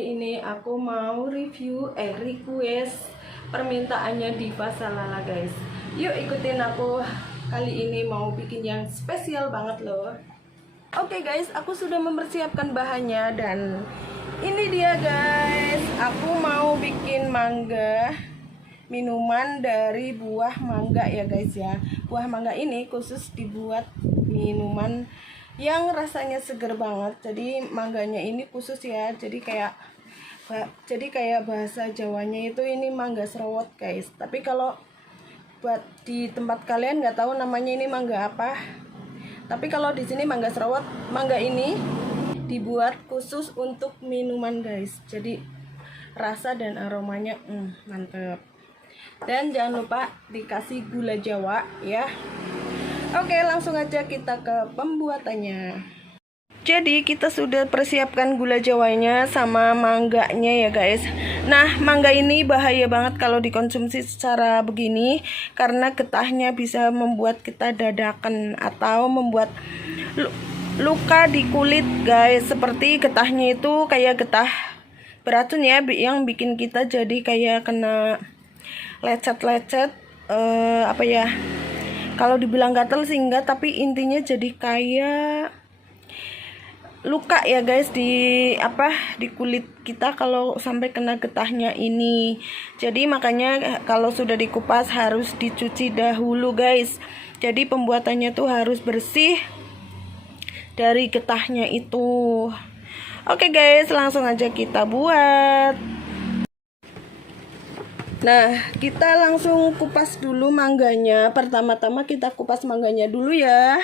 kali ini aku mau request permintaannya Diva Salala guys. Yuk ikutin aku, kali ini mau bikin yang spesial banget loh. Oke guys, aku sudah mempersiapkan bahannya dan ini dia guys. Aku mau bikin mangga, minuman dari buah mangga ya guys ya. Buah mangga ini khusus dibuat minuman yang rasanya seger banget. Jadi mangganya ini khusus ya. Jadi kayak bahasa Jawanya itu ini mangga serowot guys. Tapi kalau buat di tempat kalian nggak tahu namanya ini mangga apa. Tapi kalau di sini mangga serowot. Mangga ini dibuat khusus untuk minuman guys. Jadi rasa dan aromanya mantep. Dan jangan lupa dikasih gula Jawa ya. Oke, langsung aja kita ke pembuatannya. Jadi kita sudah persiapkan gula Jawanya sama mangganya ya guys. Nah, mangga ini bahaya banget kalau dikonsumsi secara begini, karena getahnya bisa membuat kita dadakan atau membuat luka di kulit guys. Seperti getahnya itu kayak getah beracun ya, yang bikin kita jadi kayak kena lecet-lecet, apa ya, kalau dibilang gatel sih enggak, tapi intinya jadi kayak luka ya guys di kulit kita kalau sampai kena getahnya ini. Jadi makanya kalau sudah dikupas harus dicuci dahulu guys. Jadi pembuatannya tuh harus bersih dari getahnya itu. Oke guys, langsung aja kita buat. Nah, kita langsung kupas dulu mangganya. Pertama-tama kita kupas mangganya dulu ya.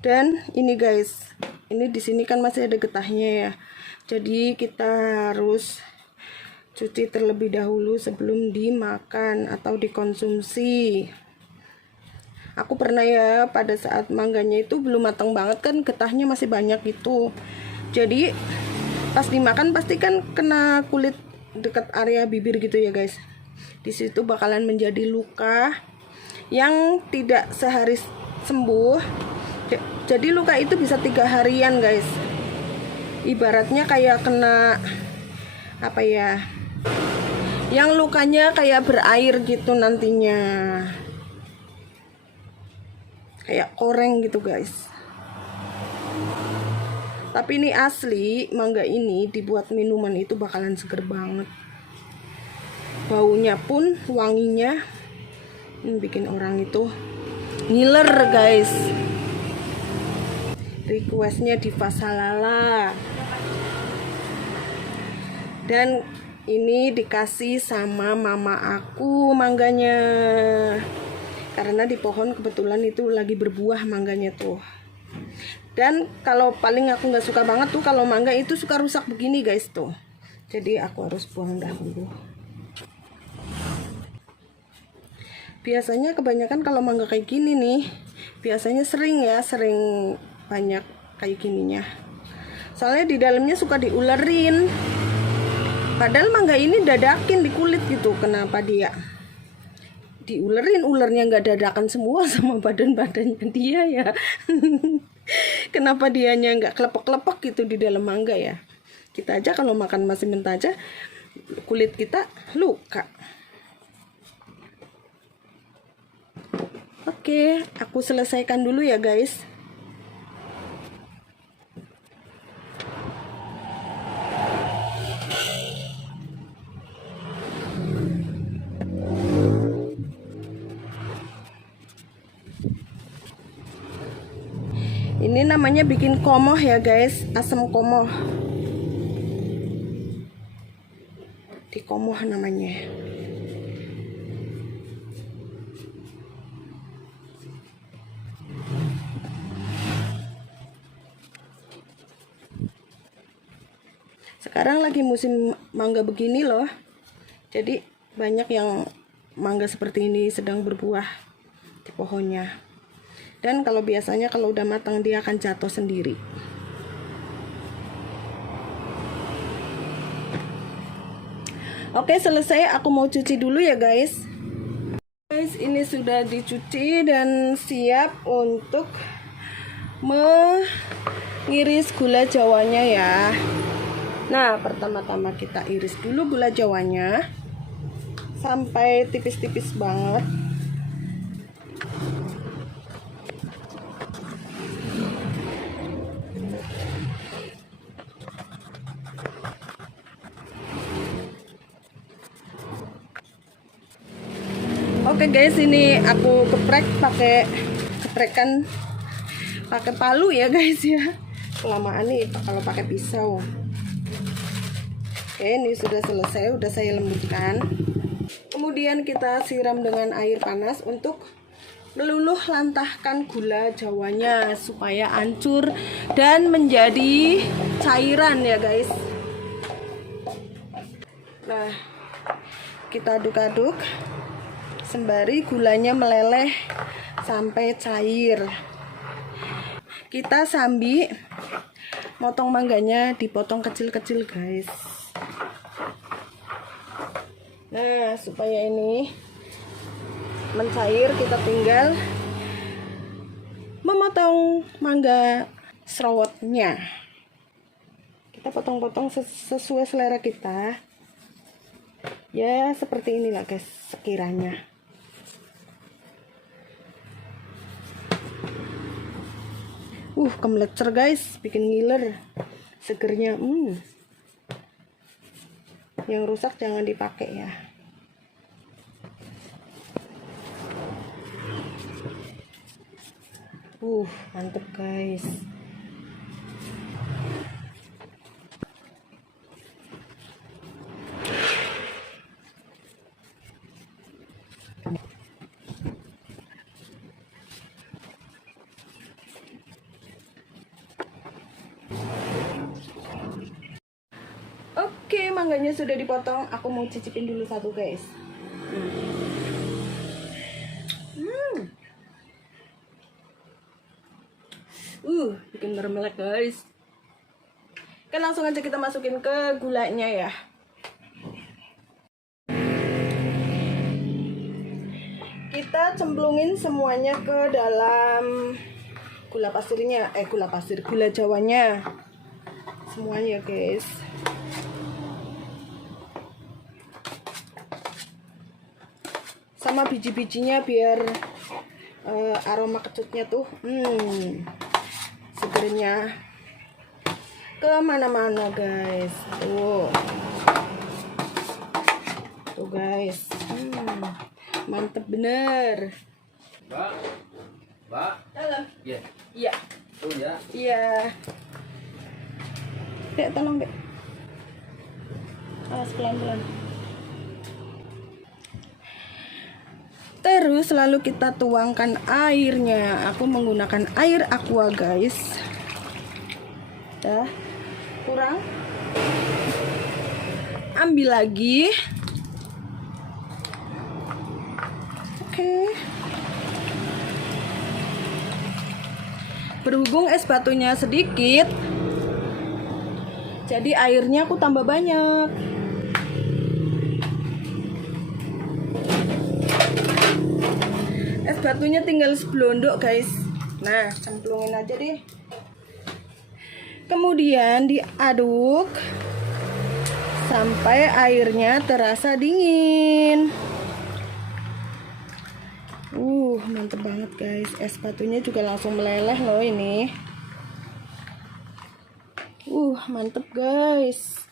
Dan ini guys, ini di sini kan masih ada getahnya ya. Jadi kita harus cuci terlebih dahulu sebelum dimakan atau dikonsumsi. Aku pernah ya, pada saat mangganya itu belum matang banget kan, getahnya masih banyak gitu. Jadi pas dimakan pasti kan kena kulit dekat area bibir gitu ya guys. Di situ bakalan menjadi luka yang tidak sehari sembuh. Jadi luka itu bisa 3 harian guys. Ibaratnya kayak kena apa ya, yang lukanya kayak berair gitu nantinya, kayak koreng gitu guys. Tapi ini asli, mangga ini dibuat minuman itu bakalan seger banget. Baunya pun, wanginya bikin orang itu ngiler guys. Requestnya Diva Salala. Dan ini dikasih sama mama aku mangganya, karena di pohon kebetulan itu lagi berbuah mangganya tuh. Dan kalau paling aku nggak suka banget tuh kalau mangga itu suka rusak begini guys tuh. Jadi aku harus buang dahulu. Biasanya kebanyakan kalau mangga kayak gini nih, biasanya sering banyak kayak gininya. Soalnya di dalamnya suka diulerin. Padahal mangga ini dadakin di kulit gitu. Kenapa dia diulerin? Ulernya nggak dadakan semua sama badan-badannya dia ya. Kenapa dianya nggak kelepek-kelepek gitu di dalam mangga ya? Kita aja kalau makan masih mentah aja kulit kita luka. Oke, aku selesaikan dulu ya guys. Ini namanya bikin komoh ya guys, asam komoh. Di komoh namanya. Sekarang lagi musim mangga begini loh. Jadi banyak yang mangga seperti ini sedang berbuah di pohonnya. Dan kalau biasanya kalau udah matang dia akan jatuh sendiri. Oke, selesai. Aku mau cuci dulu ya guys. Guys, ini sudah dicuci dan siap untuk ngiris gula jawanya ya. Nah, pertama-tama kita iris dulu gula jawanya sampai tipis-tipis banget. Oke guys, ini aku geprekan pakai palu ya guys ya. Kelamaan nih kalau pakai pisau. Oke, ini sudah selesai, udah saya lembutkan. Kemudian kita siram dengan air panas untuk meluluh lantahkan gula jawanya supaya hancur dan menjadi cairan ya guys. Nah, kita aduk-aduk sembari gulanya meleleh sampai cair. Kita sambil motong mangganya, dipotong kecil-kecil guys. Nah, supaya ini mencair, kita tinggal memotong mangga serowotnya. Kita potong-potong sesuai selera kita. Ya, seperti inilah guys sekiranya. Kemelecer guys, bikin ngiler. Segernya, Yang rusak jangan dipakai ya. Mantep guys. Oke, mangganya sudah dipotong. Aku mau cicipin dulu satu guys. Bikin meremelek guys. Kan langsung aja kita masukin ke gulanya ya. Kita cemplungin semuanya ke dalam gula jawanya. Semuanya guys. Sama biji-bijinya biar aroma kecutnya tuh segernya kemana-mana guys. Tuh guys, mantep bener. Mbak. Dalam. Iya. Iya. Tuh ya. Iya. Dek, tolong dek. Awas pelan-pelan. Terus lalu kita tuangkan airnya. Aku menggunakan air aqua guys. Kurang. Ambil lagi. Oke. Berhubung es batunya sedikit, jadi airnya aku tambah banyak. Es batunya tinggal seblondok guys. Nah, cemplungin aja deh. Kemudian diaduk sampai airnya terasa dingin. Mantep banget guys. Es batunya juga langsung meleleh loh ini. Mantep guys.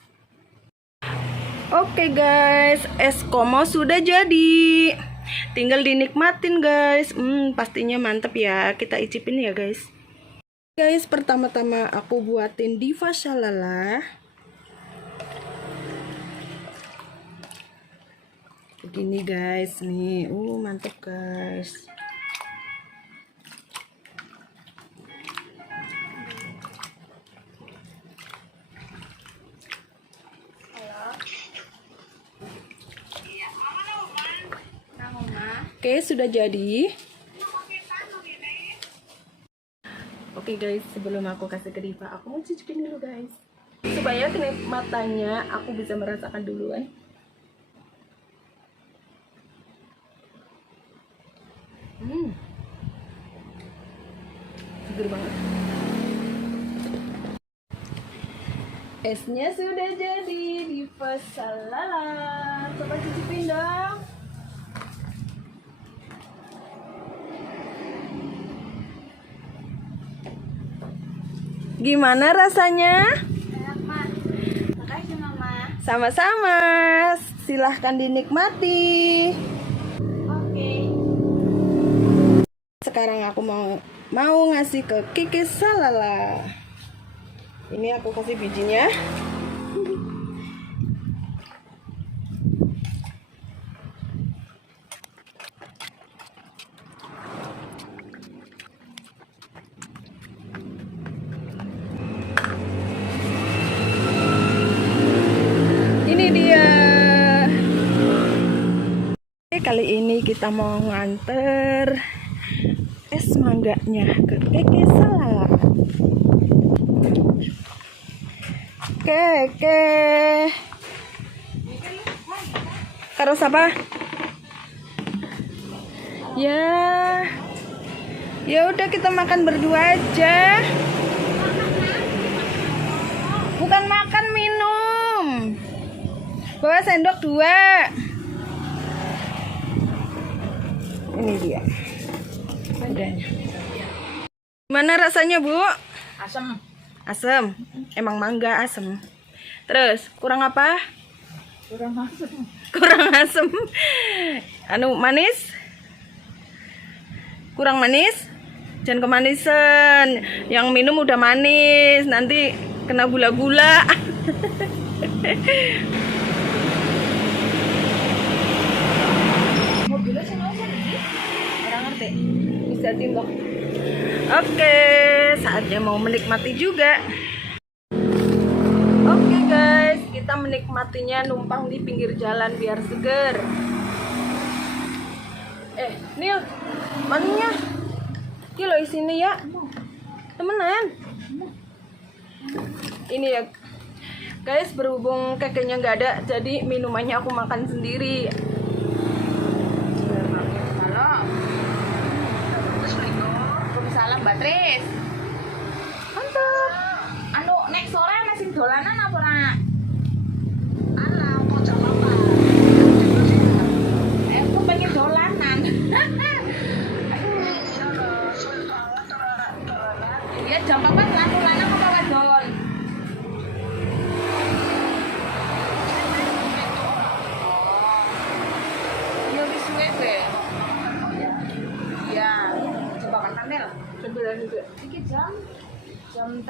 Oke guys, es komo sudah jadi. Tinggal dinikmatin guys. Pastinya mantep ya. Kita icipin ya guys. Guys, pertama-tama aku buatin Diva Shalala. Begini guys, nih. Mantep guys. Oke, sudah jadi. Oke guys, sebelum aku kasih ke Diva, aku mau cicipin dulu guys. Supaya kenikmatannya aku bisa merasakan duluan. Seger banget. Esnya sudah jadi di Pesalala. Coba cicipin dong. Gimana rasanya? Enak, Mas. Makasih, Mama. Sama-sama. Silahkan dinikmati. Oke. Sekarang aku mau ngasih ke Kiki Salala. Ini aku kasih bijinya. Ini dia. Kali ini kita mau nganter es mangganya ke Kiki Salala. Keke. Karo siapa? Ya udah kita makan berdua aja. Bukan makan, minum. Bawa sendok 2. Ini dia. Udahnya. Gimana rasanya, Bu? Asam. Asam. Emang mangga asam. Terus kurang apa? Kurang asam. Kurang asam. Anu manis? Kurang manis? Jangan kemanisan. Yang minum udah manis, nanti kena gula-gula. Mobilnya sih nggak usah nih. Orang ngerti. Bisa timbang. Oke, saatnya mau menikmati juga. Oke guys, kita menikmatinya numpang di pinggir jalan biar seger. Nil, maninya? Kilo isinya ya, temenan. Ini ya, guys, berhubung kakeknya nggak ada, jadi minumannya aku makan sendiri. Salam Batris. Mantap. Anu nek sore masih dolanan apa ora? Alah, kok jam apa? Aku pengen dolanan. Ya jam 4 lan apa wadon? Ya wis suwe be. Ya, coba kan Nel. Sebelah juga. Iki jam 3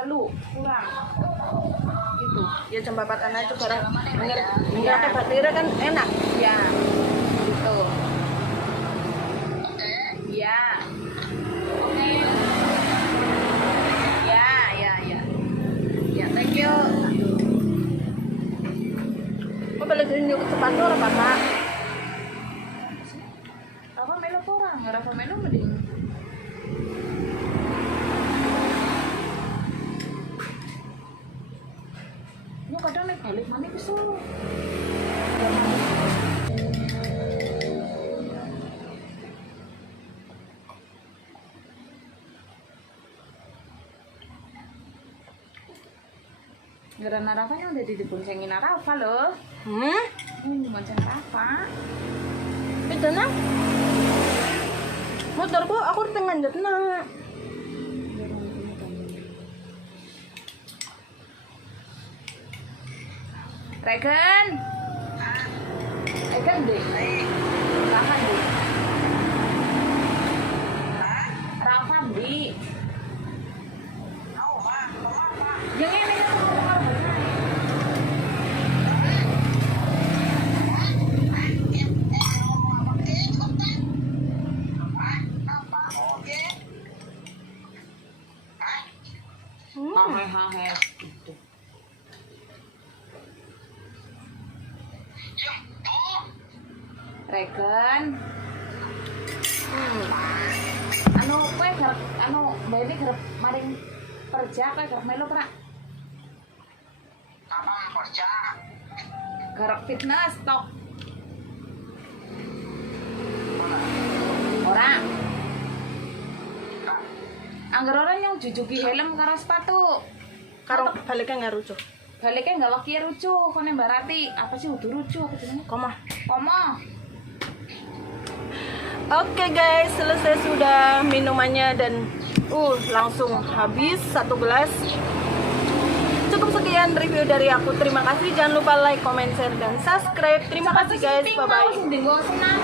kurang. Gitu. Ya jam 4-an aja bareng. Bener. Iya. Pakai batira kan enak. Ya. Gitu. Iya. Oke. Ya. Ya, thank you. Kok balik nyuk sepatu orang Bapak? Apa melu orang? Rafa melu mending. Yo kadang nek balik mana ke Solo. Gara Rafa yang udah diboncengin Rafa loh. Bonceng Rafa. Itu nang. Motorku aku tengah tenang. Regen deh. Rafa deh. Rafa deh. Yang ini kan ngomong hahe gitu. Regen. Anu kowe garap anu bayi garap maring kerja kowe garap melu pra. Apa kerja? Garap fitness tok. Ora. Angger ora yang jujuki helm karo sepatu. Karo baliknya ngaruh. Baliknya nggak wakil rucu, kone Mbak Rati. Apa sih udah rucu apa sih? Koma. Komo. Oke guys, selesai sudah minumannya dan langsung habis 1 gelas. Cukup sekian review dari aku. Terima kasih. Jangan lupa like, comment, share, dan subscribe. Terima kasih guys. Bye bye.